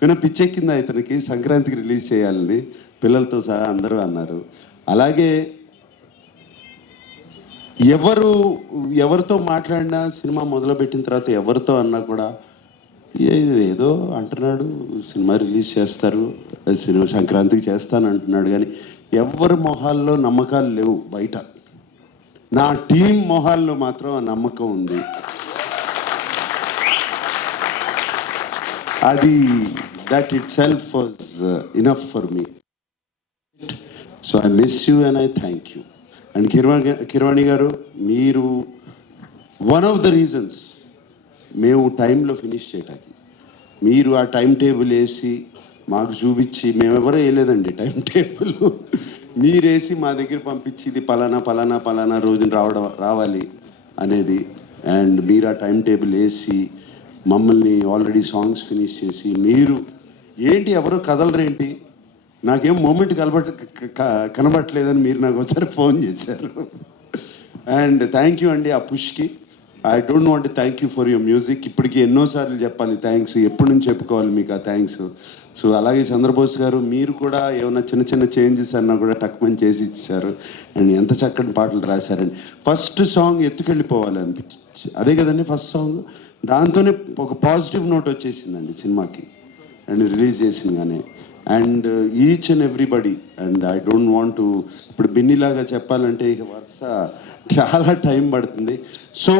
నేను పిచ్చెక్కింది ఇతనికి సంక్రాంతికి రిలీజ్ చేయాలని పిల్లలతో సహా అందరూ అన్నారు. అలాగే ఎవరితో మాట్లాడినా సినిమా మొదలుపెట్టిన తర్వాత ఎవరితో అన్నా కూడా ఏదో అంటున్నాడు, సినిమా రిలీజ్ చేస్తారు, సినిమా సంక్రాంతికి చేస్తాను అంటున్నాడు, కానీ ఎవరి మొహాల్లో నమ్మకాలు లేవు. బయట నా టీం మొహాల్లో మాత్రం ఆ నమ్మకం ఉంది. అది that it self was enough for me. So I miss you and I thank you. And Keeravani గారు, మీరు వన్ ఆఫ్ ద రీజన్స్ మేము టైంలో ఫినిష్ చేయడానికి. మీరు ఆ టైం టేబుల్ వేసి మాకు చూపించి, మేమెవరూ వేయలేదండి టైం టేబుల్, మీరు వేసి మా దగ్గర పంపించి ఇది పలానా రోజున రావాలి అనేది. అండ్ మీరు ఆ టైం టేబుల్ వేసి మమ్మల్ని ఆల్రెడీ సాంగ్స్ ఫినిష్ చేసి, మీరు ఏంటి ఎవరో కదలరేంటి, నాకేం మూమెంట్ కనబట్టలేదని మీరు నాకు ఒకసారి ఫోన్ చేశారు. అండ్ థ్యాంక్ యూ అండి ఆ పుష్కి. I don't want thank you for your music. ఇప్పటికీ ఎన్నోసార్లు చెప్పాలి థ్యాంక్స్, ఎప్పటి నుంచి చెప్పుకోవాలి మీకు ఆ థ్యాంక్స్. సో అలాగే చంద్రబోస్ గారు, మీరు కూడా ఏమైనా చిన్న చేంజెస్ అన్నా కూడా టక్మని చేసి ఇచ్చారు. అండ్ ఎంత చక్కటి పాటలు రాశారండి. ఫస్ట్ సాంగ్ ఎత్తుకెళ్ళిపోవాలి అనిపించి, అదే కదండి ఫస్ట్ సాంగ్. దాంతోనే ఒక పాజిటివ్ నోట్ వచ్చేసిందండి సినిమాకి అండ్ రిలీజ్ చేసినగానే. And each and everybody, and I don't want to ఇప్పుడు బిన్నీలాగా చెప్పాలంటే ఇక వరుస చాలా టైం పడుతుంది. సో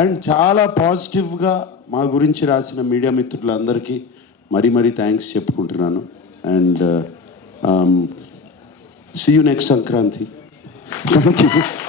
అండ్ చాలా పాజిటివ్గా మా గురించి రాసిన మీడియా మిత్రులందరికీ మరీ థ్యాంక్స్ చెప్పుకుంటున్నాను. And see you next Sankranti. Thank you.